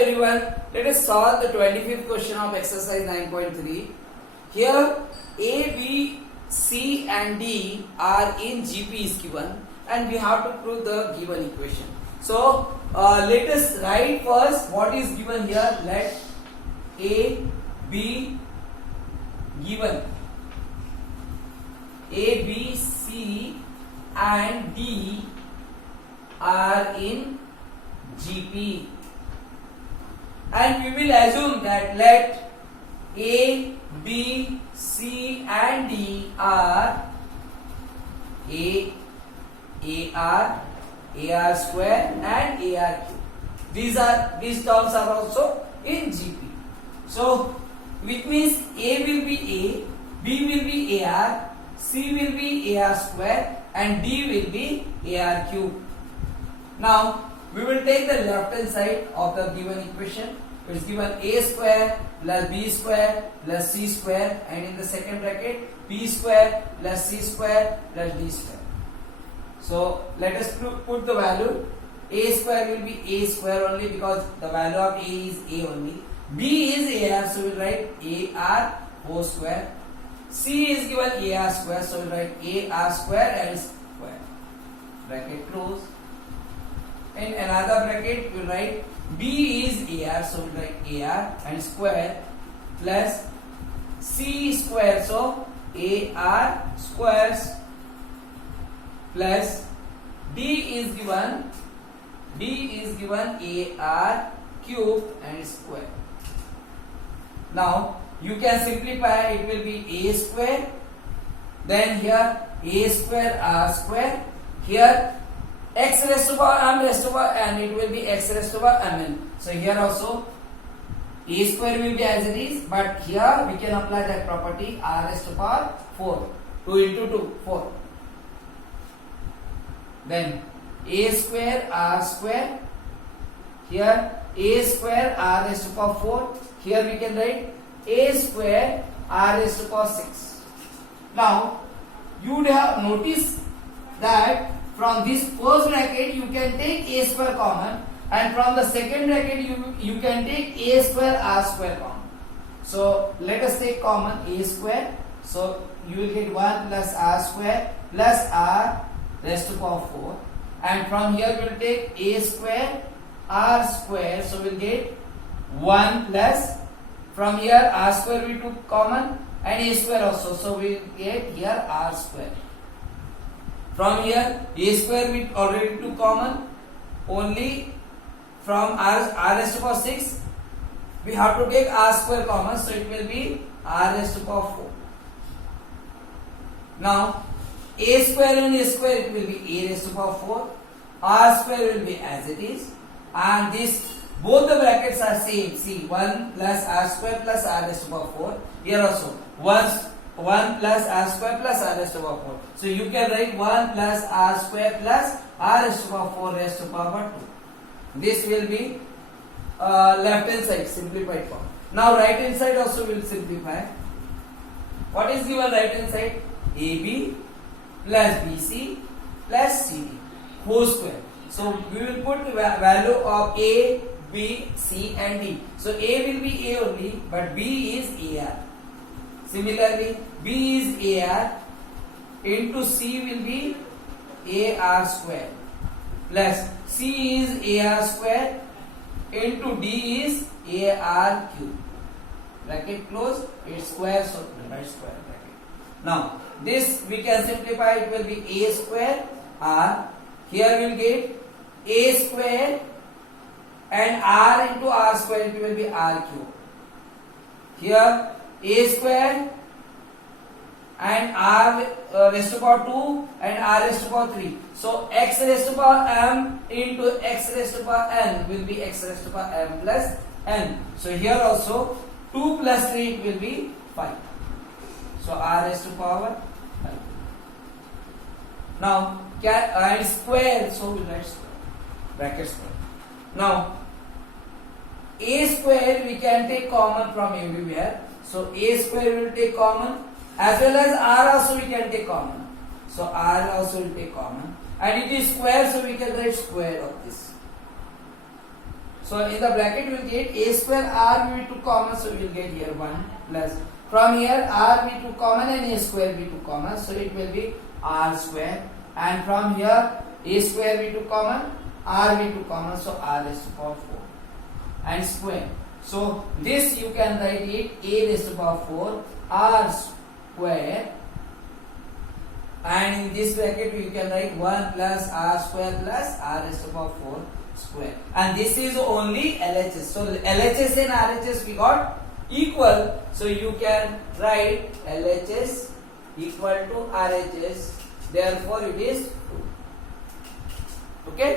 everyone, let us solve the 25th question of exercise 9.3. Here A, B, C and D are in GP is given and we have to prove the given equation. So let us write first what is given here. Let A, B given, A, B, C and D are in GP, and we will assume that let A, B, C and D are AR, AR square and AR cube. These terms are also in GP. So which means A will be A, B will be AR, C will be AR square and D will be AR cube. Now we will take the left hand side of the given equation. It is given A square plus B square plus C square, and in the second bracket B square plus C square plus D square. So let us put the value. A square will be A square only because the value of A is A only. B is AR, so we will write AR whole square. C is given AR square, so we will write AR square and square. Bracket close. In another bracket we will write B is AR, so we will write AR and square plus C square, so AR squares plus D is given AR cube and square. Now you can simplify, it will be A square, then here A square R square, here x raised to power m it will be x raised to power mn. So here also A square will be as it is, but here we can apply that property R raised to power 4, 2 into 2, 4. Then A square R square, here A square R raised to power 4, here we can write A square R raised to power 6. Now you would have noticed that from this first bracket you can take A square common, and from the second bracket you can take A square R square common. So let us take common A square, so you will get 1 plus R square plus R raised to power 4, and from here we will take A square R square, so we will get 1 plus, from here R square we took common and A square also, so we will get here R square. From here A square we already took common, only from R raised to power 6 we have to take R square common, so it will be R raised to power 4. Now A square and A square it will be A raised to power 4, R square will be as it is, and this both the brackets are same. See, 1 plus R square plus R raised to power 4. Here also 1 plus R square plus R raised to power 4. So you can write 1 plus R square plus R raised to power 4 raised to power 2. This will be left hand side simplified form. Now right hand side also will simplify. What is given right hand side? AB plus BC plus CD whole square. So we will put the value of A, B, C and D. So A will be A only, but B is AR. Similarly, B is AR into C will be AR square plus C is AR square into D is AR cube. Bracket close, it's square, so right square bracket. Now this we can simplify, it will be A square R. Here we will get A square and R into R square, it will be R cube. Here A square and R raised to power 2 and R raised to power 3. So x raised to power m into x raised to power n will be x raised to power m plus n. So here also 2 plus 3 it will be 5. So R raised to power 5. Now and square, so we will write square, bracket square. Now A square we can take common from everywhere. So A square will take common, as well as R also we can take common. So R also will take common, and it is square, so we can write square of this. So in the bracket we will get a square r will be 2 common, so we will get here 1 plus from here r will be 2 common and a square will be 2 common, so it will be r square, and from here a square will be 2 common, r will be 2 common, so r raised to power 4 and square. So this you can write it a raised to power 4 r square, and in this bracket we can write 1 plus r square plus r raised to power 4 square, and this is only LHS. So LHS and RHS we got equal, so you can write LHS equal to RHS, therefore it is 2. Okay.